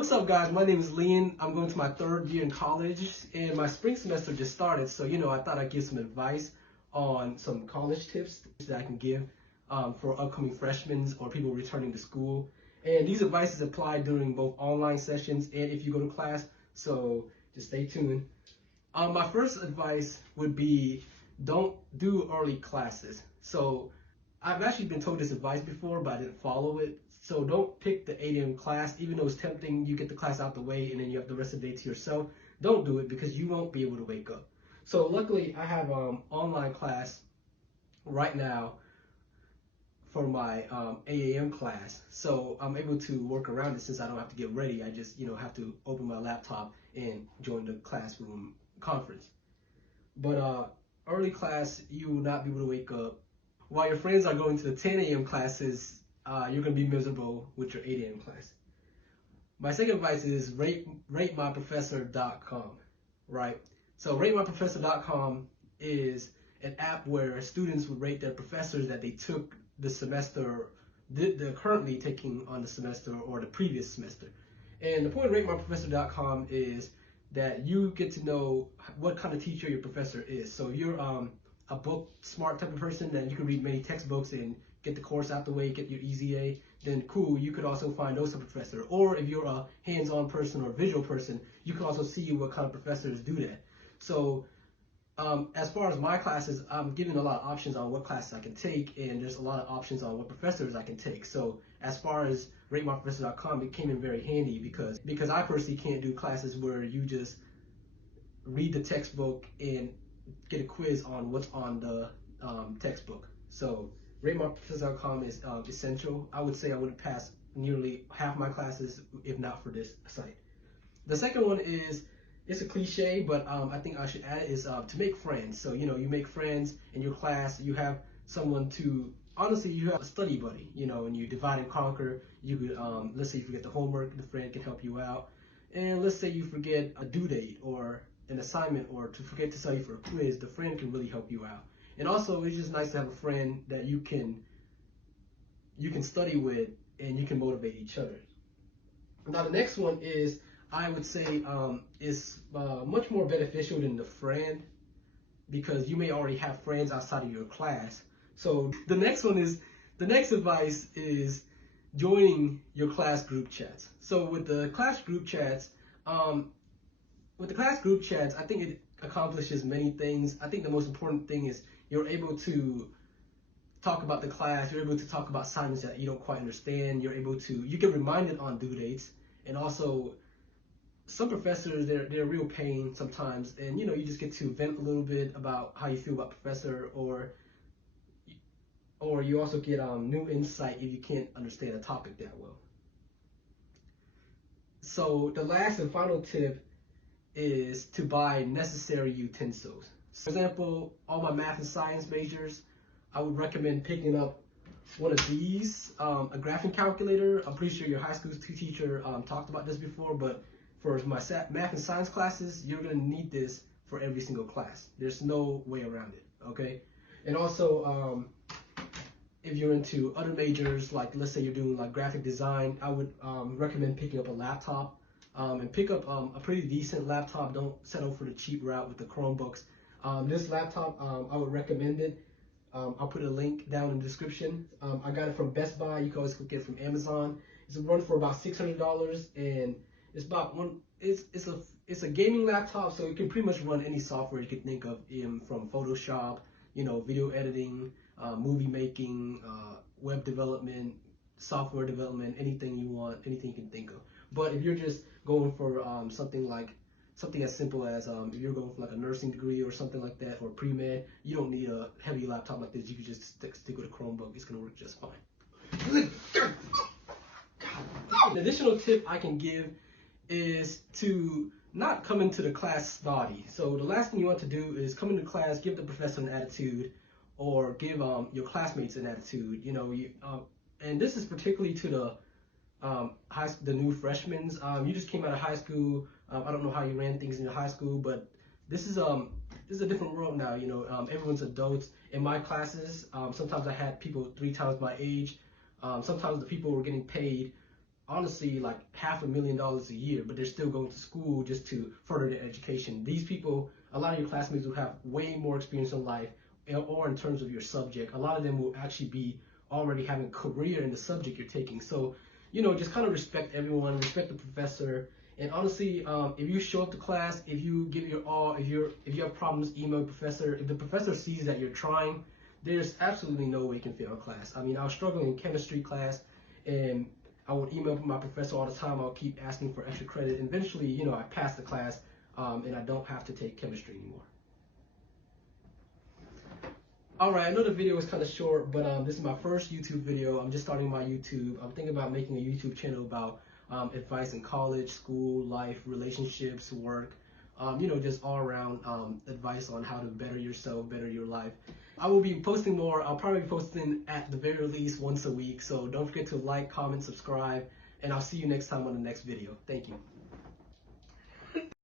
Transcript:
What's up, guys? My name is Lian. I'm going to my third year in college, and my spring semester just started. So, I thought I'd give some advice on some college tips that I can give for upcoming freshmen or people returning to school. And these advices apply during both online sessions and if you go to class. So, just stay tuned. My first advice would be don't do early classes. So, I've actually been told this advice before, but I didn't follow it. So don't pick the 8 a.m. class, even though it's tempting. You get the class out the way, and then you have the rest of the day to yourself. Don't do it because you won't be able to wake up. So luckily, I have online class right now for my 8 a.m. class. So I'm able to work around it since I don't have to get ready. I just have to open my laptop and join the classroom conference. But early class, you will not be able to wake up. While your friends are going to the 10 a.m. classes, you're going to be miserable with your 8 a.m. class. My second advice is ratemyprofessor.com, right? So ratemyprofessor.com is an app where students would rate their professors that they took the semester, they're currently taking on the semester or the previous semester. And the point of ratemyprofessor.com is that you get to know what kind of teacher your professor is. So if you're a book smart type of person, then you can read many textbooks and get the course out the way, get your easy A, then cool, you could also find those type of professor. Or if you're a hands-on person or visual person, you can also see what kind of professors do that. So as far as my classes, I'm given a lot of options on what classes I can take, and there's a lot of options on what professors I can take. So as far as ratemyprofessor.com, it came in very handy because I personally can't do classes where you just read the textbook and get a quiz on what's on the textbook. So ratemyprofessor.com is essential. I would say I wouldn't pass nearly half my classes if not for this site. The second one is, it's a cliche, but I think I should add it, is to make friends. So you make friends in your class. You have someone to, honestly, you have a study buddy, and you divide and conquer. You could, let's say you forget the homework, the friend can help you out. And let's say you forget a due date or an assignment, or to forget to study for a quiz, the friend can really help you out. And also, it's just nice to have a friend that you can study with and you can motivate each other. Now the next one is, I would say, is much more beneficial than the friend, because you may already have friends outside of your class. So the next advice is joining your class group chats. So with the class group chats, I think it accomplishes many things. I think the most important thing is you're able to talk about the class, you're able to talk about assignments that you don't quite understand, you get reminded on due dates, and also some professors, they're a real pain sometimes, and you just get to vent a little bit about how you feel about professor, or you also get new insight if you can't understand a topic that well. So the last and final tip is to buy necessary utensils. For example, all my math and science majors, I would recommend picking up one of these, a graphing calculator. I'm pretty sure your high school teacher talked about this before, but for my math and science classes, you're going to need this for every single class. There's no way around it, okay? And also, if you're into other majors, like let's say you're doing like graphic design, I would recommend picking up a laptop. And pick up a pretty decent laptop. Don't settle for the cheap route with the Chromebooks. This laptop, I would recommend it. I'll put a link down in the description. I got it from Best Buy. You can always get it from Amazon. It's run for about $600, and it's a gaming laptop, so it can pretty much run any software you can think of, from Photoshop, video editing, movie making, web development, software development, anything you want, anything you can think of. But if you're just going for something as simple as if you're going for like a nursing degree or something like that, or pre-med, you don't need a heavy laptop like this. You can just stick with a Chromebook. It's gonna work just fine. An additional tip I can give is to not come into the class snotty. So the last thing you want to do is come into class, give the professor an attitude, or give your classmates an attitude. And this is particularly to the new freshmen. You just came out of high school. I don't know how you ran things in your high school, but this is a different world now. Everyone's adults. In my classes, sometimes I had people 3 times my age. Sometimes the people were getting paid honestly like $500,000 a year, but they're still going to school just to further their education. These people, a lot of your classmates will have way more experience in life, or in terms of your subject. A lot of them will actually be already having a career in the subject you're taking. So, just kind of respect everyone, respect the professor. And honestly, if you show up to class, if you give your all, if you have problems, email the professor. If the professor sees that you're trying, there's absolutely no way you can fail a class. I mean, I was struggling in chemistry class, and I would email my professor all the time. I'll keep asking for extra credit. And eventually, I passed the class, and I don't have to take chemistry anymore. Alright, I know the video was kind of short, but this is my first YouTube video. I'm just starting my YouTube. I'm thinking about making a YouTube channel about advice in college, school, life, relationships, work, just all around advice on how to better yourself, better your life. I will be posting more. I'll probably be posting at the very least once a week. So don't forget to like, comment, subscribe, and I'll see you next time on the next video. Thank you.